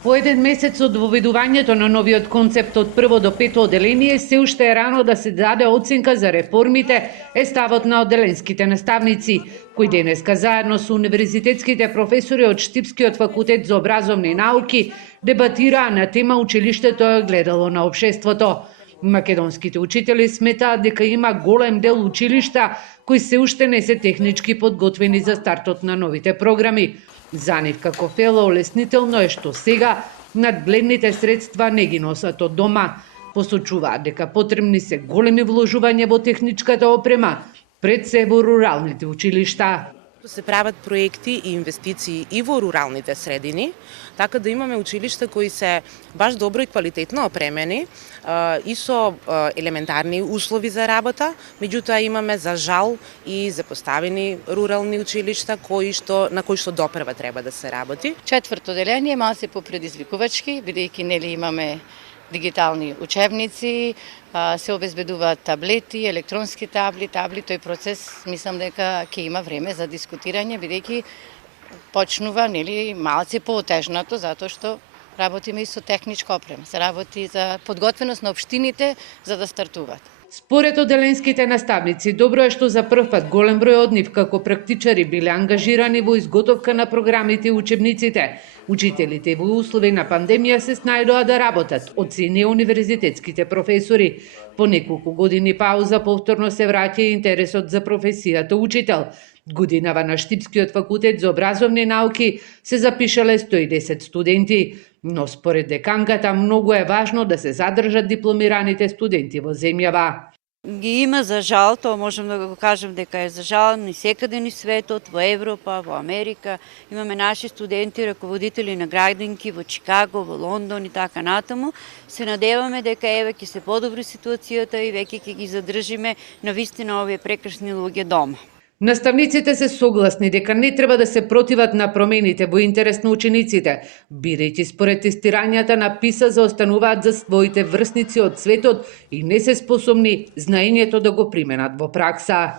По еден месец од воведувањето на новиот концепт од прво до пето оделение, се уште е рано да се даде оценка за реформите, е ставот на оделенските наставници, кои денеска заедно со универзитетските професори од Штипскиот факултет за образовни науки дебатираа на тема училиштето е гледало на општеството. Македонските учители сметаат дека има голем дел училишта кои се уште не се технички подготвени за стартот на новите програми. За нив како фело олеснително е што сега надгледните средства не ги носат од дома. Посочуваат дека потребни се големи вложувања во техничката опрема, пред се во руралните училишта. Се прават проекти и инвестиции и во руралните средини, така да имаме училишта кои се баш добро и квалитетно опремени и со елементарни услови за работа, меѓутоа имаме за жал и запоставени рурални училишта на кои што допрва треба да се работи. Четврто оделение е малце попредизвикувачки, бидејќи нели имаме дигитални учебници, се обезбедуваат таблети, електронски табли, тој процес мислам дека ќе има време за дискутирање, бидејќи почнува нели малце поотежнато затоа што работиме и со техничка опрема. Се работи за подготвеност на општините за да стартуваат. Според оделенските наставници, добро е што за прв пат голем број од нив како практичари биле ангажирани во изготовка на програмите и учебниците. Учителите во услови на пандемија се снајдоа да работат, оценија универзитетските професори. По неколку години пауза повторно се враќа интересот за професијата учител. Годинава на Штипскиот факултет за образовни науки се запишале 110 студенти, но според деканката многу е важно да се задржат дипломираните студенти во земјава. Ги има за жал, тоа можам да го кажем дека е за жал ни секаде ни светот, во Европа, во Америка. Имаме наши студенти, раководители на градинки во Чикаго, во Лондон и така натаму. Се надеваме дека еве ќе се подобри ситуацијата и веќе ќе ги задржиме на вистина овие прекрасни луѓе дома. Наставниците се согласни дека не треба да се противат на промените во интерес на учениците, бидејќи според тестирањата на ПИСА заостануваат за своите врсници од светот и не се способни знаењето да го применат во пракса.